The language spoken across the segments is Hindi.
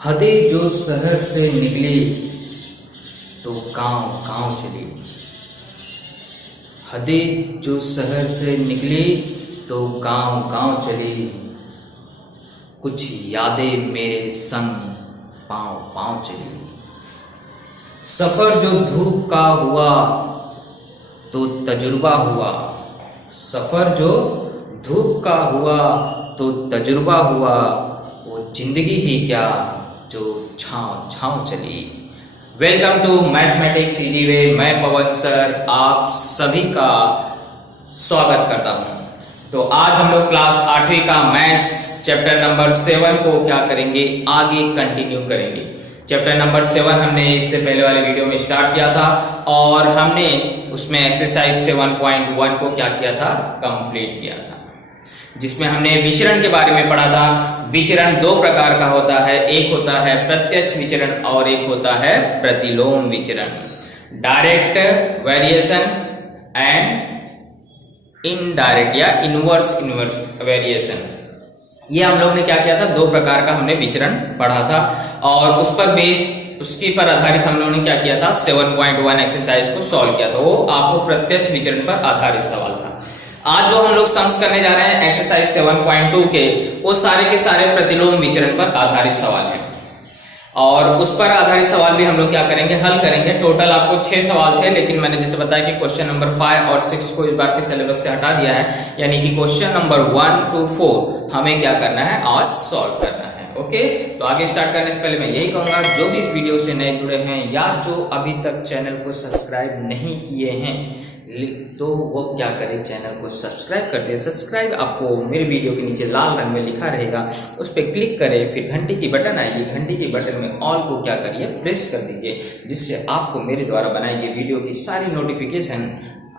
हदें जो शहर से निकली तो गांव गांव चली। हदें जो शहर से निकली तो गांव गांव चली। कुछ यादें मेरे संग पांव पांव चली। सफर जो धूप का हुआ तो तजुर्बा हुआ। सफर जो धूप का हुआ तो तजुर्बा हुआ। वो जिंदगी ही क्या जो छाँव छाँव चली। Welcome to mathematics easy way. मैं पवन सर आप सभी का स्वागत करता हूं। तो आज हम लोग क्लास 8वीं का मैथ्स चैप्टर नंबर 7 को क्या करेंगे, आगे कंटिन्यू करेंगे। चैप्टर नंबर 7 हमने इससे पहले वाले वीडियो में स्टार्ट किया था और हमने उसमें एक्सरसाइज 7.1 को क्या किया था, कंप्लीट किया था, जिसमें हमने विचरण के बारे में पढ़ा था। विचरण दो प्रकार का होता है, एक होता है प्रत्यक्ष विचरण और एक होता है प्रतिलोम विचरण। डायरेक्ट वेरिएशन एंड इनडायरेक्ट या इनवर्स वेरिएशन। ये हम लोग ने क्या किया था, दो प्रकार का हमने विचरण पढ़ा था और उस पर उसके पर आधारित हम लोगों ने क्या किया था, 7.1 एक्सरसाइज को सॉल्व किया था। वो आपको प्रत्यक्ष विचरण पर आधारित सवाल था। आज जो हम लोग सम्स करने जा रहे हैं एक्सरसाइज 7.2 के, वो सारे के सारे प्रतिलोम विचरण पर आधारित सवाल हैं और उस पर आधारित सवाल भी हम लोग क्या करेंगे, हल करेंगे। टोटल आपको 6 सवाल थे, लेकिन मैंने जैसे बताया कि क्वेश्चन नंबर 5 और 6 को इस बार के सिलेबस से हटा दिया है, यानी कि क्वेश्चन नंबर 1 to 4 हमें क्या करना है, आज सॉल्व करना है। ओके, तो आगे स्टार्ट करने से पहले मैं यही कहूंगा, जो भी इस वीडियो से नए जुड़े हैं या जो अभी तक चैनल को सब्सक्राइब नहीं किए हैं तो वो क्या करें, चैनल को सब्सक्राइब कर दे। सब्सक्राइब आपको मेरे वीडियो के नीचे लाल रंग में लिखा रहेगा, उस पर क्लिक करें, फिर घंटी की बटन आएगी, घंटी की बटन में ऑल को क्या करिए, प्रेस कर दीजिए, जिससे आपको मेरे द्वारा बनाई गई वीडियो की सारी नोटिफिकेशन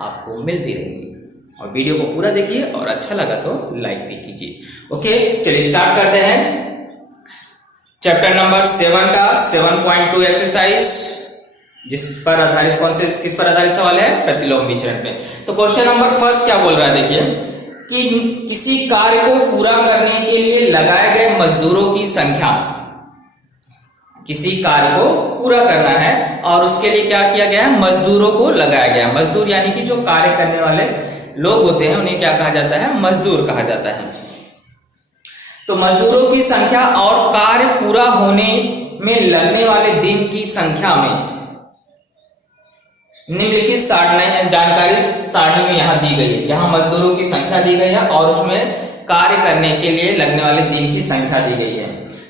आपको मिलती रहेगी। और वीडियो को पूरा देखिए और अच्छा लगा तो लाइक भी कीजिए। ओके, चलिए स्टार्ट करते हैं चैप्टर नंबर 7 का 7.2 एक्सरसाइज, जिस पर आधारित किस पर आधारित सवाल है, प्रतिलोम विचरण पे। तो क्वेश्चन नंबर फर्स्ट क्या बोल रहा है, देखिए कि किसी कार्य को पूरा करने के लिए लगाए गए मजदूरों की संख्या। किसी कार्य को पूरा करना है और उसके लिए क्या किया गया है, मजदूरों को लगाया गया। मजदूर यानी कि जो कार्य करने वाले लोग होते हैं उन्हें क्या कहा जाता है, मजदूर कहा जाता है। तो मजदूरों की संख्या और कार्य पूरा होने में लगने वाले दिन की संख्या में निम्नलिखित जानकारी सारणी में यहाँ दी गई है। यहाँ मजदूरों की संख्या दी गई है और उसमें कार्य करने के लिए लगने वाले दिन की संख्या दी गई है।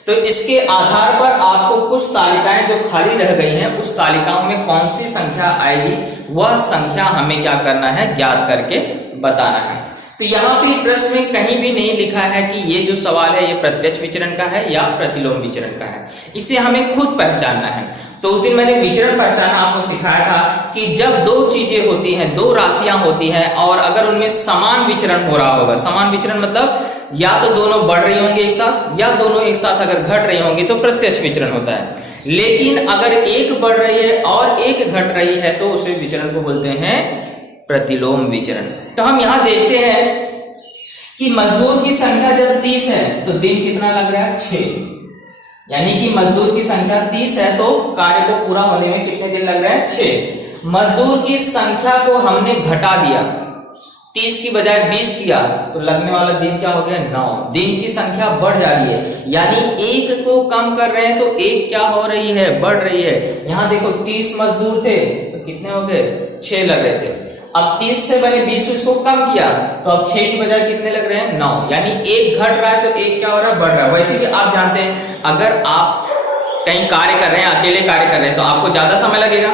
तो इसके आधार पर आपको कुछ तालिकाएं जो खाली रह गई हैं, उस तालिकाओं में कौन सी संख्या आएगी, वह संख्या हमें क्या करना है, ज्ञात करके बताना है। तो यहाँ पे प्रश्न में कहीं भी नहीं लिखा है कि ये जो सवाल है ये प्रत्यक्ष विचरण का है या प्रतिलोम विचरण का है, इसे हमें खुद पहचानना है। तो उस दिन मैंने विचरण पहचाना आपको सिखाया था कि जब दो चीजें होती हैं, दो राशियां होती हैं और अगर उनमें समान विचरण हो रहा होगा, समान विचरण मतलब या तो दोनों बढ़ रही होंगी एक साथ या दोनों एक साथ अगर घट रही होंगी तो प्रत्यक्ष विचरण होता है। लेकिन अगर एक बढ़ रही है और एक घट रही है तो उस विचरण को बोलते हैं प्रतिलोम विचरण। तो हम यहां देखते हैं कि मजदूर की संख्या जब 30 है तो दिन कितना लग रहा है, 6, यानी कि मजदूर की संख्या 30 है तो कार्य को पूरा होने में कितने दिन लग रहे हैं, 6। मजदूर की संख्या को हमने घटा दिया, 30 की बजाय 20 किया तो लगने वाला दिन क्या हो गया, 9। दिन की संख्या बढ़ जा रही है, यानी एक को कम कर रहे हैं तो एक क्या हो रही है, बढ़ रही है। यहां देखो 30 मजदूर थे तो कितने हो गए, 6 लग रहे थे। अब 30 से मैंने 20 उसको कम किया तो अब 6 की बजाय कितने लग रहे हैं, 9, यानी एक घट रहा है तो एक क्या हो रहा है, बढ़ रहा है। वैसे भी आप जानते हैं अगर आप कहीं कार्य कर रहे हैं, अकेले कार्य कर रहे हैं तो आपको ज्यादा समय लगेगा।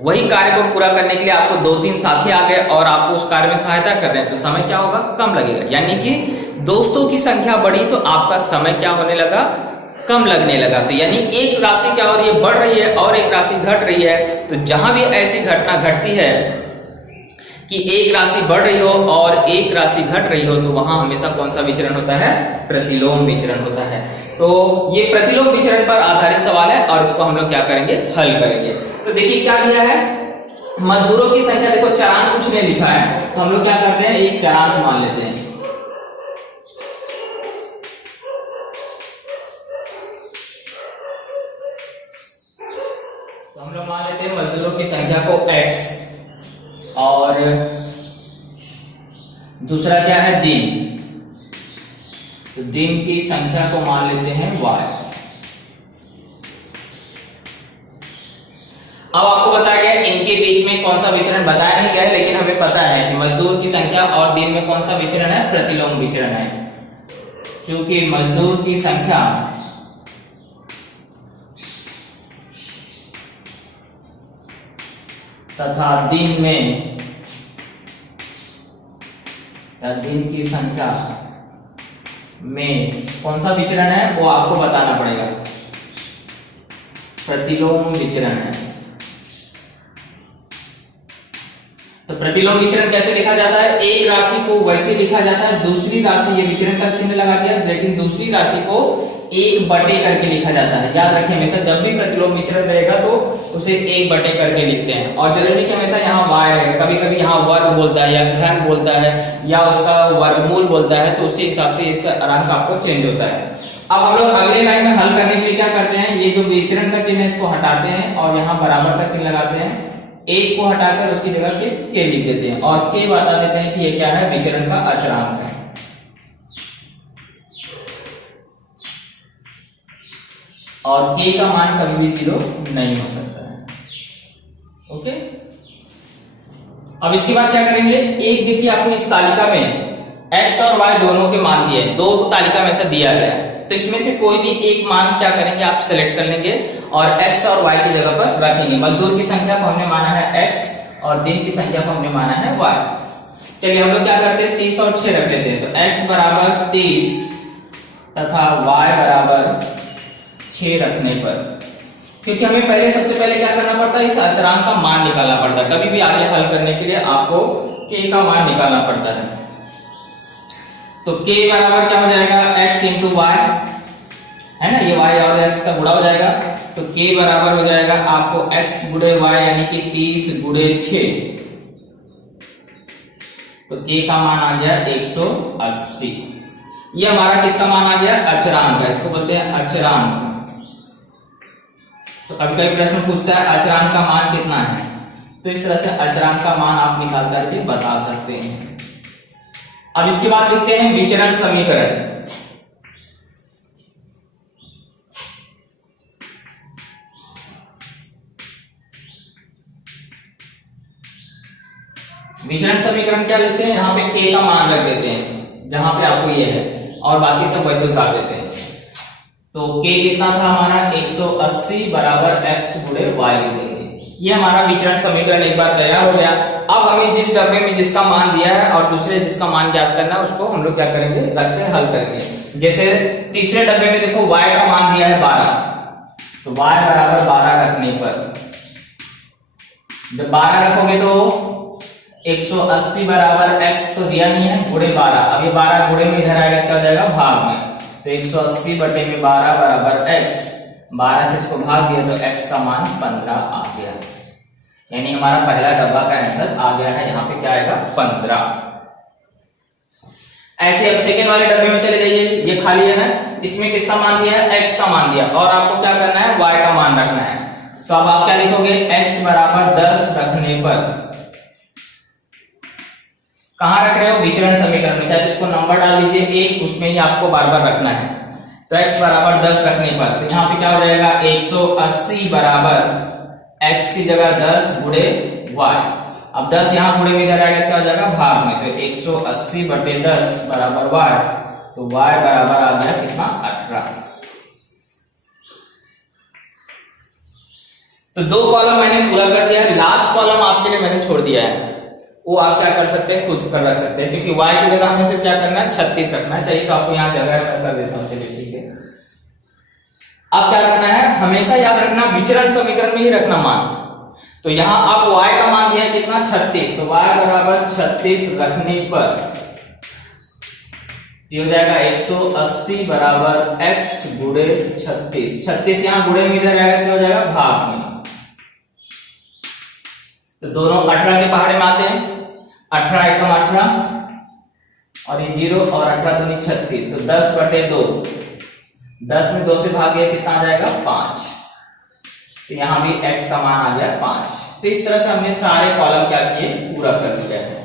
वही कार्य को पूरा करने के लिए आपको 2-3 साथी आ गए और आपको उस कार्य में सहायता कर रहे हैं तो समय क्या होगा, कम लगेगा। यानी कि दोस्तों की संख्या बढ़ी तो आपका समय क्या होने लगा, कम लगने लगा। तो यानी एक राशि क्या हो रही है, बढ़ रही है और एक राशि घट रही है। तो जहां भी ऐसी घटना घटती है कि एक राशि बढ़ रही हो और एक राशि घट रही हो तो वहां हमेशा कौन सा विचरण होता है, प्रतिलोम विचरण होता है। तो ये प्रतिलोम विचरण पर आधारित सवाल है और इसको हम लोग क्या करेंगे, हल करेंगे। तो देखिए क्या दिया है, मजदूरों की संख्या देखो, चारांक कुछ नहीं लिखा है तो हम लोग क्या करते हैं, एक चारांक मान लेते हैं। तो हम लोग मान लेते हैं मजदूरों की संख्या को x और दूसरा क्या है दिन, तो दिन की संख्या को मान लेते हैं y। अब आपको बताया गया इनके बीच में कौन सा विचरण बताया नहीं गया है, लेकिन हमें पता है कि मजदूर की संख्या और दिन में कौन सा विचरण है, प्रतिलोम विचरण है। क्योंकि मजदूर की संख्या तथा दिन की संख्या में कौन सा विचरण है वो आपको बताना पड़ेगा, प्रतिलोम विचरण है। तो प्रतिलोम विचरण कैसे लिखा जाता है, एक राशि को वैसे लिखा जाता है, दूसरी राशि, ये विचरण का चिन्ह लगा दिया, लेकिन दूसरी राशि को एक बटे करके लिखा जाता है। याद रखें हमेशा जब भी प्रतिलोम विचरण रहेगा तो उसे एक बटे करके लिखते हैं। और जरूरी कि हमेशा यहाँ y रहेगा, कभी कभी यहाँ वर्ग बोलता है या घन बोलता है या उसका वर्गमूल बोलता है, तो उसी हिसाब से रंग आपको चेंज होता है। अब हम लोग अगले लाइन में हल करने के लिए क्या करते हैं, ये जो विचरण का चिन्ह है इसको हटाते हैं और यहाँ बराबर का चिन्ह लगाते हैं, एक को हटाकर उसकी जगह के लिख देते हैं और के बता देते हैं कि ये क्या है, विचरण का अचरांक है। और k का मान कभी भी 0 नहीं हो सकता है। ओके, अब इसके बाद क्या करेंगे, एक देखिए आपको इस तालिका में x और y दोनों के मान दिए, दो तालिका में से दिया गया है, तो इसमें से कोई भी एक मान क्या करेंगे आप सिलेक्ट कर लेंगे और x और y की जगह पर रखेंगे। मजदूर की संख्या को हमने माना है x और दिन की संख्या को हमने माना है y। चलिए हम लोग क्या करते हैं, 30 और 6 रख लेते हैं। तो x बराबर 30 तथा y बराबर 6 रखने पर, क्योंकि हमें पहले सबसे पहले क्या करना पड़ता है, इस अचरांक का मान निकालना पड़ता है। कभी भी आगे हल करने के लिए आपको k का मान निकालना पड़ता है। तो k बराबर क्या हो जाएगा, x इंटू वाई, है ना, ये y और x का गुणा हो जाएगा। तो k बराबर हो जाएगा आपको x गुणे y यानी कि 30 गुणे 6, तो k का मान आ गया 180। ये हमारा किसका मान आ गया, अचरांक का, इसको बोलते हैं अचरांक। तो कभी कभी प्रश्न पूछता है अचरांक का मान कितना है, तो इस तरह से अचरांक का मान आप निकाल करके बता सकते हैं। अब इसके बाद लिखते हैं विचरण समीकरण। विचरण समीकरण क्या लिखते हैं, यहाँ पे k का मान रख देते हैं जहां पे आपको ये है और बाकी सब वैसे उतार देते हैं। तो k कितना था हमारा 180 बराबर x गुणे y लिख देंगे। ये हमारा विचरण समीकरण एक बार तैयार हो गया। अब हमें जिस डब्बे में जिसका मान दिया है और दूसरे जिसका मान ज्ञात करना है उसको हम लोग क्या करेंगे, रख के हल करेंगे। जैसे तीसरे डब्बे में देखो y का मान दिया है 12, तो y बराबर 12 रखने पर जब 12 रखोगे तो 180 बराबर x तो दिया नहीं है, गुणे 12, अब ये 12 गुणे में इधर आएगा, क्या हो जाएगा भाग में, तो 180 बटे में 12 बराबर x, 12 से इसको भाग दिया तो x का मान 15 आ गया। यानी हमारा पहला डब्बा का आंसर आ गया है, यहाँ पे क्या आएगा 15। ऐसे अब सेकेंड वाले डब्बे में चले जाइए, ये खाली है ना, इसमें किसका मान दिया है, x का मान दिया और आपको क्या करना है, y का मान रखना है। तो अब आप क्या लिखोगे, x बराबर 10 रखने पर, कहां रख रहे हो, विचरण समीकरण में, चाहे तो इसको नंबर डाल दीजिए एक, उसमें ही आपको बार बार रखना है। तो x बराबर 10 रखने पर तो यहाँ पे क्या हो जाएगा, 180 बराबर x की जगह 10 गुणे y, अब 10 यहाँ गुणे में इधर आएगा, क्या हो जाएगा भाग में, तो 180 बटे 10 बराबर y, तो y बराबर आ गया कितना 18। तो दो कॉलम मैंने पूरा कर दिया है, लास्ट कॉलम आपके लिए मैंने छोड़ दिया है, वो आप क्या कर सकते हैं, खुद कर रख सकते हैं, क्योंकि y की जगह हमें सिर्फ क्या करना है 36 रखना है। चाहिए तो आपको यहाँ जगह कर देता हूँ, चलिए ठीक है। अब क्या रखना है, हमेशा याद रखना विचरण समीकरण में ही रखना मान। तो यहाँ आप y का मान दिया कितना 36, तो y बराबर 36 रखने पर ये हो जाएगा 180 बराबर x गुणे 36, 36 यहाँ गुणे में इधर आएगा, क्या हो जाएगा भाग में, तो दोनों 18 के पहाड़े में आते हैं, 18 एकम 18 और ये 0 और 18 दूनी 36, तो 10 बटे 2, 10 में 2 से भाग गया कितना आ जाएगा 5। तो यहाँ भी x का मान आ गया 5। तो इस तरह से हमने सारे कॉलम क्या किए, पूरा कर दिया है।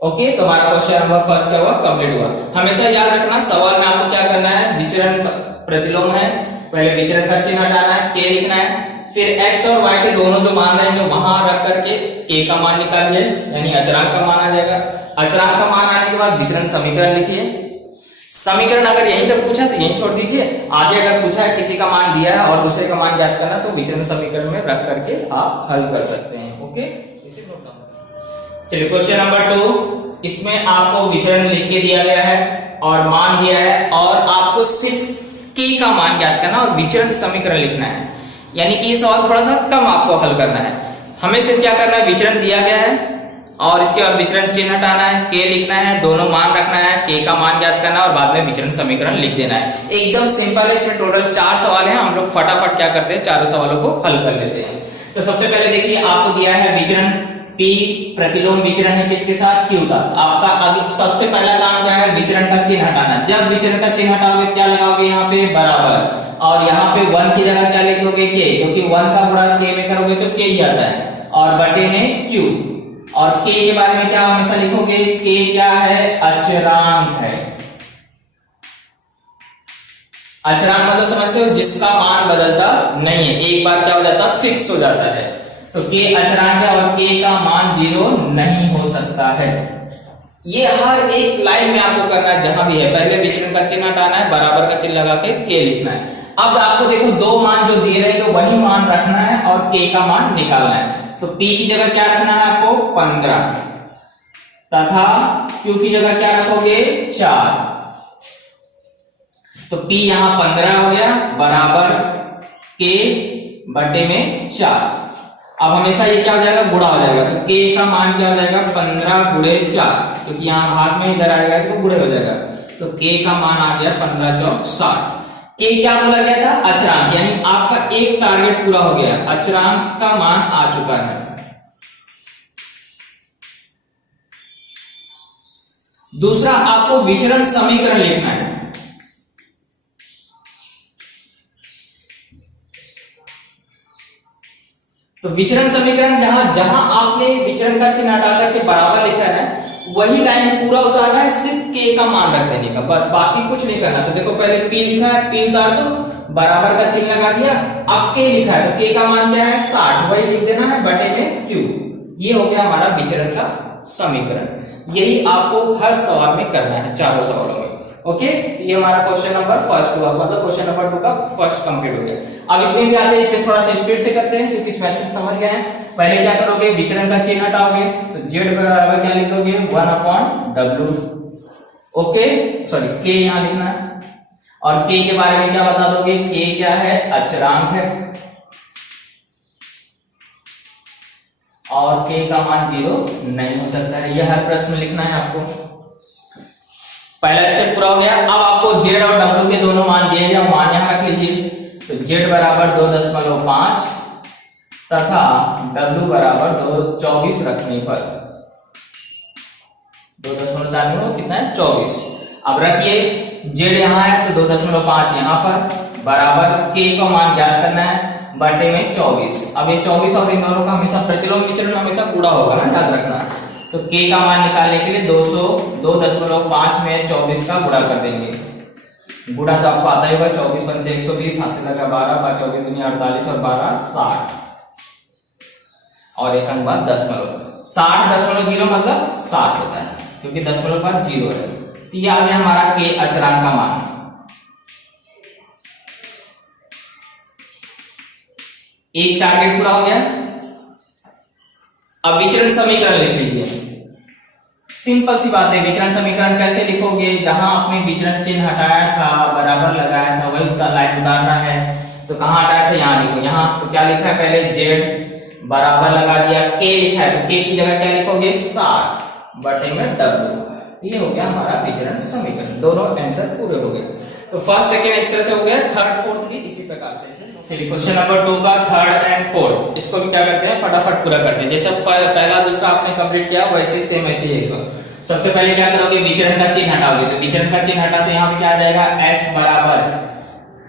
ओके, तो हमारा क्वेश्चन नंबर फर्स्ट क्या हुआ, कंप्लीट हुआ। हमेशा याद रखना सवाल में आपको क्या करना है, विचरण प्रतिलोम है, पहले विचरण का चिन्ह हटाना है, k लिखना है, फिर x और y के दोनों जो मान रहेंगे वहां रख करके k का मान निकालिए, यानी अचरांक का मान आ जाएगा। अचरांक का मान आने के बाद विचरण समीकरण लिखिए। समीकरण अगर यहीं तक पूछा तो यहीं छोड़ दीजिए, आगे अगर पूछा है किसी का मान दिया है और दूसरे का मान ज्ञात करना, तो विचरण समीकरण में रख करके आप हल कर सकते हैं। ओके, चलिए क्वेश्चन नंबर 2, इसमें आपको विचरण लिख के दिया गया है और मान दिया है और आपको सिर्फ k का मान ज्ञात करना और विचरण समीकरण लिखना है, यानी कि ये सवाल थोड़ा सा कम आपको हल करना है। हमें सिर्फ क्या करना है, विचरण दिया गया है और इसके बाद विचरण चिन्ह हटाना है, k लिखना है, दोनों मान रखना है, k का मान ज्ञात करना है और बाद में विचरण समीकरण लिख देना है। एकदम सिंपल है। इसमें टोटल 4 सवाल हैं, हम लोग फटाफट क्या करते हैं, चारों सवालों को हल कर लेते हैं। तो सबसे पहले देखिए, आपको दिया है विचरण P प्रतिलोम विचरण है किसके साथ, Q का। आपका अभी सबसे पहला काम क्या है, विचरण का चिन्ह हटाना। जब विचरण का चिन्ह हटाओगे क्या लगाओगे, यहाँ पे बराबर, और यहाँ पे 1 की जगह क्या लिखोगे, k, क्योंकि 1 का गुणा k में करोगे तो k ही आता है, और बटे में q। और k के बारे में क्या हमेशा लिखोगे, k क्या है, अचरांक है। अचरांक मतलब समझते हो, जिसका मान बदलता नहीं है, एक बार क्या हो जाता है, फिक्स हो जाता है। तो k अचरांक है और k का मान 0 नहीं हो सकता है। ये हर एक लाइन में आपको करना है, जहां भी है पहले विचरण का चिन्ह हटाना है, बराबर का चिन्ह लगा के k लिखना है। अब आपको देखो दो मान जो दिए रहेंगे वही मान रखना है और k का मान निकालना है। तो p की जगह क्या रखना है आपको, 15, तथा q की जगह क्या रखोगे, 4। तो p यहां 15 हो गया, बराबर k बटे में 4। अब हमेशा ये क्या हो जाएगा, गुणा हो जाएगा, तो k का मान क्या हो जाएगा, 15 गुणे 4, क्योंकि यहाँ भाग में इधर आएगा तो गुणे हो जाएगा। तो k का मान आ गया 15 चौक 60। k क्या बोला गया था, अचरांक, यानी आपका एक टारगेट पूरा हो गया, अचरांक का मान आ चुका है। दूसरा आपको विचरण समीकरण लिखना है। तो विचरण समीकरण जहां आपने विचरण का चिन्ह हटा करके बराबर लिखा है, वही लाइन पूरा उतारना है, सिर्फ k का मान रख देने का, बस बाकी कुछ नहीं करना। तो देखो पहले p लिखा है, p उतार दो, बराबर का चिन्ह लगा दिया, अब k लिखा है, तो k का मान क्या है, 60, वही लिख देना है, बटे में q। ये हो गया हमारा विचरण का समीकरण। यही आपको हर सवाल में करना है, चारों सवालों में। ओके, तो ये हमारा क्वेश्चन नंबर फर्स्ट हुआ, मतलब क्वेश्चन नंबर 2 का फर्स्ट कंप्लीट हो गया। अब इसमें भी आते हैं, इसमें थोड़ा सा स्पीड से करते हैं क्योंकि इसमें अच्छे से समझ गए हैं। पहले क्या करोगे, विचरण का चिन्ह हटाओगे, तो z बराबर क्या लिख दोगे, 1/w। ओके, सॉरी k यहां लिखना है, और k के बारे में क्या बता दोगे, k क्या है, अचरांक है, और k का मान 0 नहीं हो सकता है। यह हर प्रश्न में लिखना है आपको। पहला स्टेप पूरा हो गया। अब आपको z और w के दोनों मान दिए गए, मान यहां रख लीजिए। तो z बराबर 2.5 तथा w बराबर 24 रखने पर 2.4 कितना है, 24। अब रखिए z यहां है तो 2.5 यहां पर, बराबर k का मान ज्ञात करना है, बटे में 24। अब ये 24 और इन दोनों का हमेशा प्रतिलोम विचरण हमेशा पूरा होगा ना, याद रखना। तो k का मान निकालने के लिए 2.5 में 24 का गुणा कर देंगे। गुणा तो आपको आता ही होगा, 24 पंचे 120, हासिल लगा 12, 24 दुनिया 48 और 12 60, और एक अंक बाद दशमलव। 60.0 मतलब 60 होता है, क्योंकि दशमलव बाद 0 है। तो ये आ गया हमारा k अचरांक का मान। एक टारगेट पूरा हो गया। अब विचरण समीकरण लिख लीजिए। सिंपल सी बात है, विचरण समीकरण कैसे लिखोगे, जहां आपने विचरण चिन्ह हटाया था, बराबर लगाया था, वही लाइन उतारना है। तो कहां हटाया था, यहां लिखो। यहां तो क्या लिखा है, पहले z बराबर लगा दिया, k लिखा है, तो k की जगह क्या लिखोगे, 60 बटे में w। ये हो गया हमारा विचरण समीकरण। दोनों आंसर पूरे हो गए। तो फर्स्ट सेकेंड इस तरह से हो गया, थर्ड फोर्थ भी इसी प्रकार से। चलिए क्वेश्चन नंबर 2 का थर्ड एंड फोर्थ, इसको भी क्या करते हैं, फटाफट पूरा करते हैं। जैसे पहला दूसरा आपने कंप्लीट किया वैसे सेम ऐसे ही इसको। सबसे पहले क्या करोगे, विचरण का चिन्ह हटाओगे। तो विचरण का चिन्ह हटाते यहाँ पे क्या आ जाएगा, s बराबर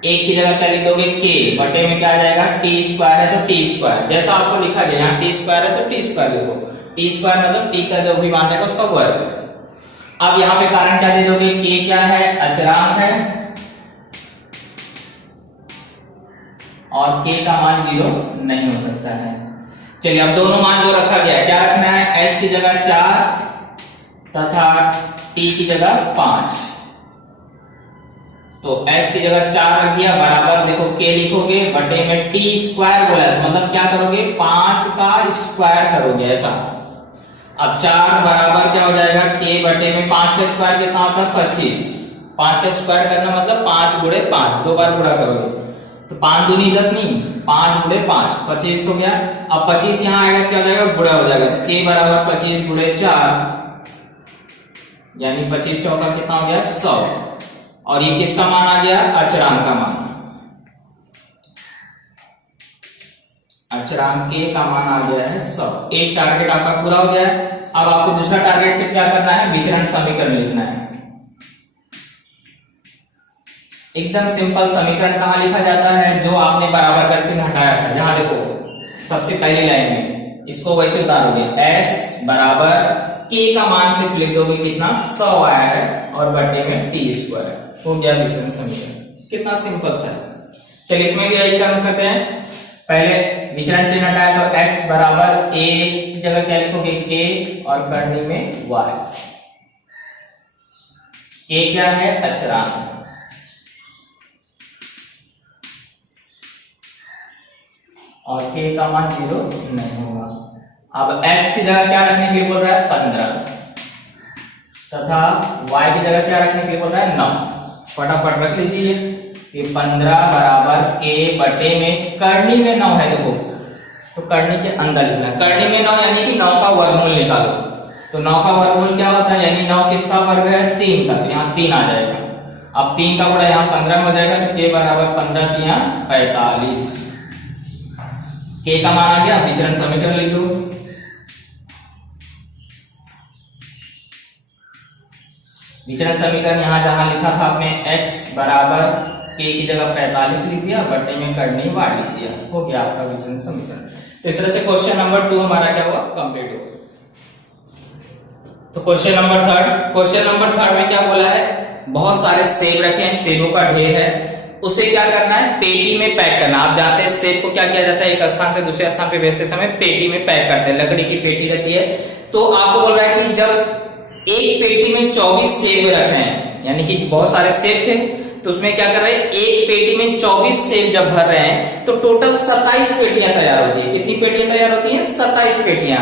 एक की जगह क्या लिख दोगे के बटे में क्या आ जाएगा टी स्क्वायर है तो टी स्क्वायर, जैसा आपको लिखा गया यहाँ टी स्क्वायर है तो टी स्क्वायर लिखो, टी स्क्वायर मतलब टी का जो भी मान रहेगा उसका वर्ग। अब यहाँ पे कारण क्या दे दोगे, के क्या है अचरांक है और के का मान 0 नहीं हो सकता है। चलिए अब दोनों मान जो रखा गया है क्या रखना है, s की जगह 4 तथा t की जगह 5, तो s की जगह 4 रख दिया बराबर देखो k लिखोगे बटे में t स्क्वायर बोला है, मतलब क्या करोगे 5 का स्क्वायर करोगे ऐसा। अब 4 बराबर क्या हो जाएगा k बटे में 5 का स्क्वायर कितना होता है 25, 5 का स्क्वायर करना मतलब 5 गुणे 5, दो बार गुणा करोगे तो 5 दूनी 10 नहीं 5 गुणे 5 25 हो गया। अब 25 यहाँ आएगा क्या हो जाएगा गुणा हो जाएगा, तो k बराबर 25 गुणे 4 यानी 25 चौका कितना हो गया 100, और ये किसका मान आ गया अचरांक का मान, अचरांक के का मान आ गया है 100। एक टारगेट आपका पूरा हो गया है। अब आपको दूसरा टारगेट से क्या करना है, विचरण समीकरण लिखना है। एकदम सिंपल समीकरण कहाँ लिखा जाता है, जो आपने बराबर का चिन्ह हटाया था, यहाँ देखो सबसे पहली लाइन में इसको वैसे उतारोगे s बराबर k का मान सिर्फ लिख दोगे कितना 100 आया है और बटे में टी स्क्वायर हो गया विचरण समीकरण, कितना सिंपल सा है। चलिए इसमें भी यही काम करते हैं, पहले विचरण चिन्ह हटाया तो x बराबर a की जगह क्या लिखोगे k और करनी में y, k क्या है अचरांक और k का मान 0 नहीं होगा। अब x की जगह क्या रखने के लिए बोल रहा है 15 तथा y की जगह क्या रखने के लिए बोल रहा है 9, फटाफट रख लीजिए कि 15 बराबर k बटे में करनी में 9 है देखो, तो करनी के अंदर लिखना है, करनी में 9 यानी कि 9 का वर्गमूल निकालो, तो 9 का वर्गमूल क्या होता है यानी 9 किसका वर्ग है 3 का, तो यहाँ 3 आ जाएगा। अब 3 का गुणा यहाँ 15 हो जाएगा, तो k बराबर 15 की यहाँ 45, k का मान आ गया। विचरण समीकरण लिख दो, विचरण समीकरण यहाँ जहां लिखा था आपने x बराबर k की जगह 45 लिख दिया बटे में करनी y लिख दिया, हो गया आपका विचरण समीकरण। तो इस तरह से क्वेश्चन नंबर 2 हमारा क्या हुआ कंप्लीट हो। तो क्वेश्चन नंबर थर्ड में क्या बोला है, बहुत सारे सेब रखे हैं, सेबों का ढेर है, उसे क्या करना है पेटी में पैक करना। आप जानते हैं सेब को क्या किया जाता है, एक स्थान से दूसरे स्थान पे भेजते समय पेटी में पैक करते हैं, लकड़ी की पेटी रहती है। तो आपको बोल रहा है कि जब एक पेटी में 24 सेब रख रहे हैं, यानी कि बहुत सारे सेब थे, तो उसमें क्या कर रहे हैं एक पेटी में 24 सेब जब भर रहे हैं तो टोटल 27 पेटियां तैयार होती है। कितनी पेटियां तैयार होती हैं 27 पेटियां।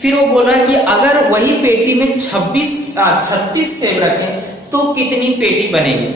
फिर वो बोल रहा है कि अगर वही पेटी में 36 सेब रखें तो कितनी पेटी बनेगी।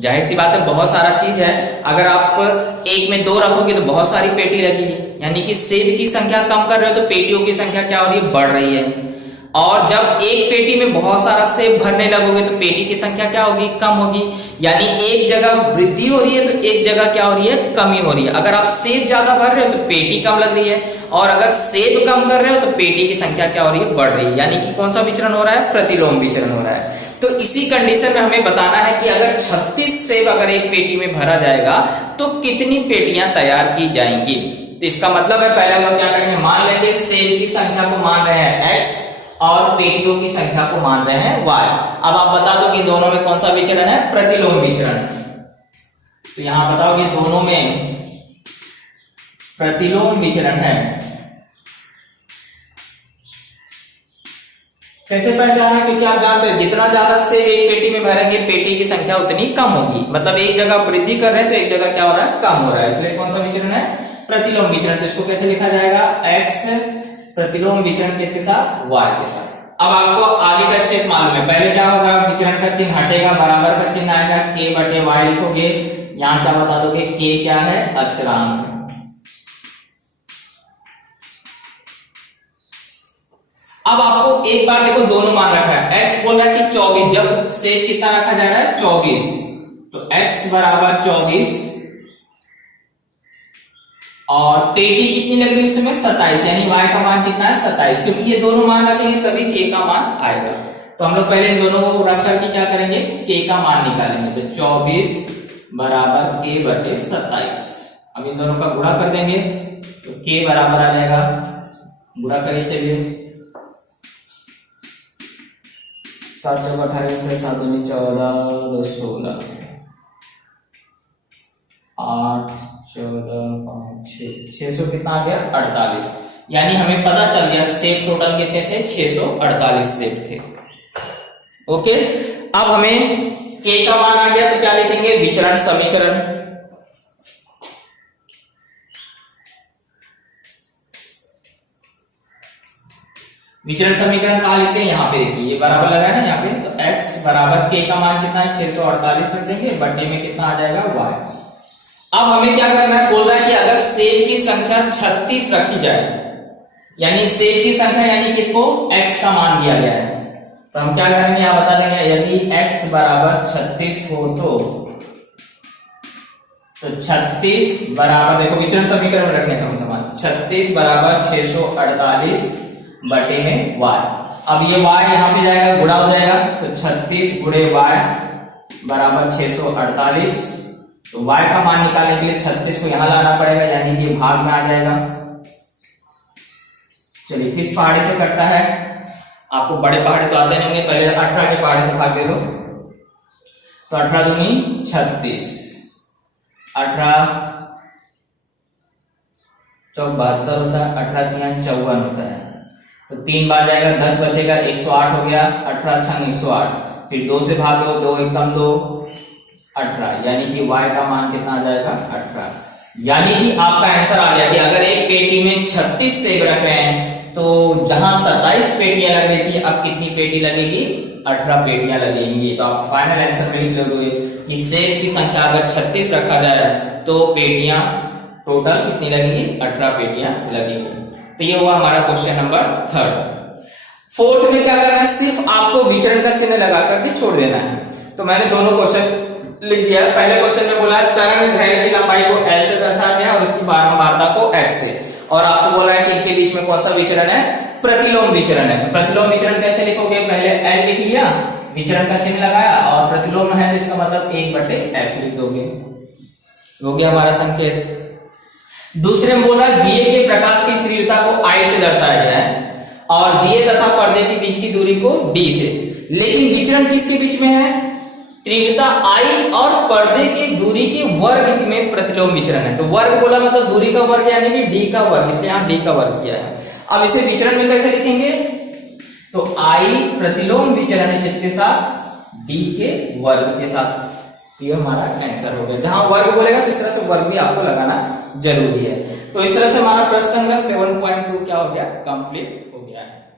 जाहिर सी बात है बहुत सारा चीज है, अगर आप एक में 2 रखोगे तो बहुत सारी पेटी लगेगी, यानी कि सेब की संख्या कम कर रहे हो तो पेटियों की संख्या क्या हो रही है बढ़ रही है। और जब एक पेटी में बहुत सारा सेब भरने लगोगे तो पेटी की संख्या क्या होगी कम होगी, यानी एक जगह वृद्धि हो रही है तो एक जगह क्या हो रही है कमी हो रही है। अगर आप सेब ज्यादा भर रहे हो तो पेटी कम लग रही है, और अगर सेब कम कर रहे हो तो पेटी की संख्या क्या हो रही है बढ़ रही है, यानी कि कौन सा विचरण हो रहा है प्रतिलोम विचरण हो रहा है। तो इसी कंडीशन में हमें बताना है कि अगर 36 सेब अगर एक पेटी में भरा जाएगा तो कितनी पेटियां तैयार की जाएंगी। तो इसका मतलब है पहले हम लोग क्या करेंगे, मान लेंगे सेब की संख्या को मान रहे हैं x और पेटियों की संख्या को मान रहे हैं y। अब आप बता दो कि दोनों में कौन सा विचरण है प्रतिलोम विचरण। तो यहां बताओ कि दोनों में प्रतिलोम विचरण है। कैसे पहचाना, क्योंकि आप जानते हैं जितना ज्यादा सेब एक पेटी में भरेंगे पेटी की संख्या उतनी कम होगी, मतलब एक जगह वृद्धि कर रहे हैं तो एक जगह क्या हो रहा है कम हो रहा है, इसलिए कौन सा विचरण है प्रतिलोम विचरण। तो इसको कैसे लिखा जाएगा x प्रतिलोम विचरण किसके साथ y के साथ। अब आपको आगे का स्टेप मालूम है, पहले क्या होगा विचरण का चिन्ह हटेगा, बराबर का चिन्ह आएगा, k बटे y लिखोगे, यहाँ क्या बता दोगे k क्या है अचरांक है। अब आपको एक बार देखो दोनों मान रखा है, x बोल रहा है कि 24, जब सेब कितना रखा जा रहा है 24, तो x बराबर 24 और पेटी कितनी लग रही है इसमें 27, यानी y का मान कितना है 27, क्योंकि ये दोनों मान रखेंगे तभी k का मान आएगा। तो हम लोग पहले इन दोनों को रख करके क्या करेंगे k का मान निकालेंगे। तो 24 बराबर k बटे 27। अब इन दोनों का गुणा कर देंगे तो k बराबर आ जाएगा, गुणा करिए चलिए, 7 चौका 28 से 7 दूनी 14 2 16 8 14 5 6 600 कितना आ गया 48। यानी हमें पता चल गया सेब टोटल कितने थे 648 सेब थे। ओके, अब हमें k का मान आ गया तो क्या लिखेंगे विचरण समीकरण। विचरण समीकरण कहाँ लिखते हैं यहाँ पे देखिए, ये बराबर लगा है ना यहाँ पे, तो x बराबर k का मान कितना है 648 रख देंगे, बटे में कितना आ जाएगा y। अब हमें क्या करना है, बोल रहा है कि अगर सेब की संख्या 36 रखी जाए, यानी सेब की संख्या यानी किसको x का मान दिया गया है, तो हम क्या करेंगे यहाँ बता देंगे, यदि x बराबर 36 हो तो 36 बराबर, देखो विचरण समीकरण में रखने का समान, 36 बराबर 648 बटे में y। अब ये y यहाँ पे जाएगा गुणा हो जाएगा, तो 36 गुणे y बराबर 648। तो y का मान निकालने के लिए 36 को यहाँ लाना पड़ेगा, यानी कि भाग में आ जाएगा। चलिए किस पहाड़े से कटता है, आपको बड़े पहाड़े तो आते नहीं होंगे, पहले 18 के पहाड़े से भाग दे दो, तो 18 दूनी 36, 18 चौक 72 होता है, 18 तिया 54 होता है, तो 3 बार जाएगा 10 बचेगा 108 हो गया, 18 छंग 108, फिर 2 से भाग दो, 2 1 कम 2 18, यानी कि y का मान कितना आ जाएगा 18। यानी कि आपका आंसर आ गया कि अगर एक पेटी में 36 सेब रख रहे हैं तो जहां 27 पेटियां लग रही थी, अब कितनी पेटी लगेगी 18 पेटियां लगेंगी। तो आप फाइनल आंसर में लिख लोगे कि सेब की संख्या अगर 36 रखा जाए तो पेटियां टोटल कितनी लगेंगी 18 पेटियां लगेंगी। तो ये हुआ हमारा क्वेश्चन नंबर 3। फोर्थ में क्या करना है, सिर्फ आपको विचरण का चिन्ह लगा करके छोड़ देना है। तो मैंने दोनों क्वेश्चन लिख दिया। पहले क्वेश्चन में बोला है तरंग दैर्घ्य की लंबाई को L से दर्शाया गया और उसकी बारंबारता को F से, और आपको बोला है कि इनके बीच में कौन सा विचरण है, प्रतिलोम विचरण है। तो प्रतिलोम विचरण कैसे लिखोगे, पहले L लिख लिया, विचरण का चिन्ह लगाया, और प्रतिलोम है तो इसका मतलब 1/f लिख दोगे, हो गया हमारा संकेत। दूसरे में बोला दिए के प्रकाश की तीव्रता को I से दर्शाया गया है और दिए तथा पर्दे के बीच की दूरी को D से, लेकिन विचरण किसके बीच में है, तीव्रता I और पर्दे की दूरी के वर्ग में प्रतिलोम विचरण है। तो वर्ग बोला मतलब दूरी का वर्ग यानी कि D का वर्ग, इसलिए यहां D का वर्ग किया है। अब इसे विचरण में कैसे लिखेंगे, तो I प्रतिलोम विचरण है किसके साथ, D के वर्ग के साथ। ये हमारा आंसर हो गया। जहां वर्ग बोलेगा तो इस तरह से वर्ग भी आपको लगाना जरूरी है। तो इस तरह से हमारा प्रश्न संख्या 7.2 क्या हो गया, कंप्लीट हो गया है।